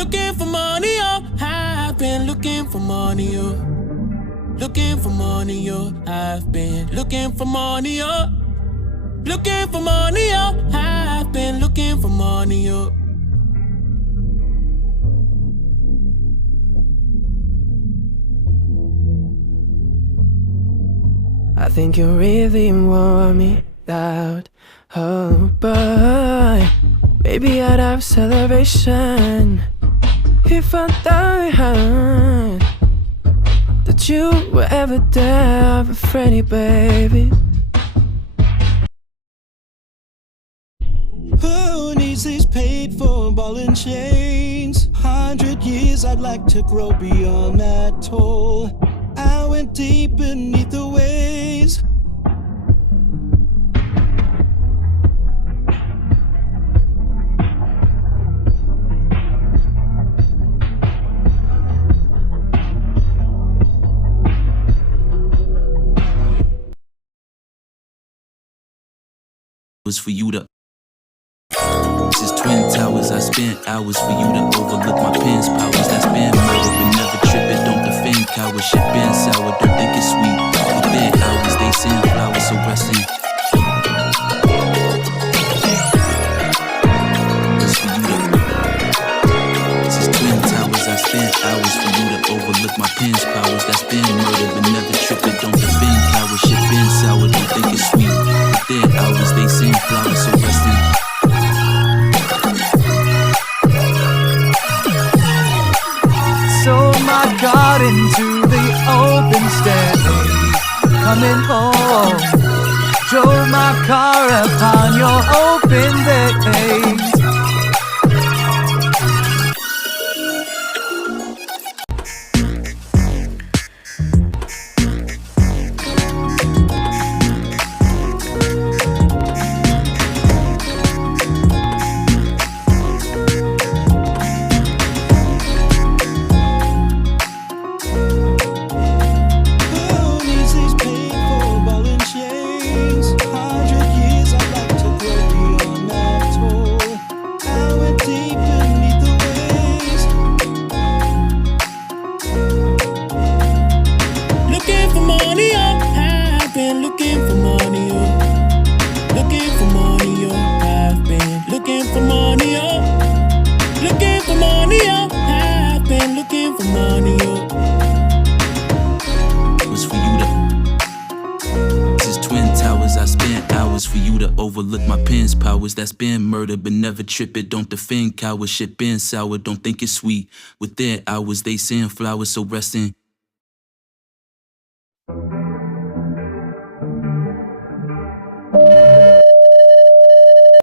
Looking for money, oh, I've been looking for money, oh. Looking for money, oh, I've been looking for money, oh. Looking for money, oh, I've been looking for money, oh. I think you really want me out, oh boy. Maybe I'd have celebration if I thought that you were ever there for Freddie, baby. Who needs these paid for ball and chains? 100 years I'd like to grow beyond that toll. I went deep beneath the waves. Was for you to. This is Twin Towers. I spent hours for you to overlook my pen's powers. That's been murder, but never trip it. Don't defend cowards. Shit been sour, don't think it's sweet. But their hours, they send flowers, so resting. It's for you to. This is Twin Towers. I spent hours for you to overlook my pen's powers. That's been murder, but never trip it. Don't defend cowards. Shit been sour, don't think it's sweet. But their hours, they send flowers, so resting. Got into the open stage, coming home. Drove my car upon your open days. Overlook my pen's powers, that's been murder, but never trip it. Don't defend cowards, shit been sour, don't think it's sweet. With their hours, they send flowers, so resting.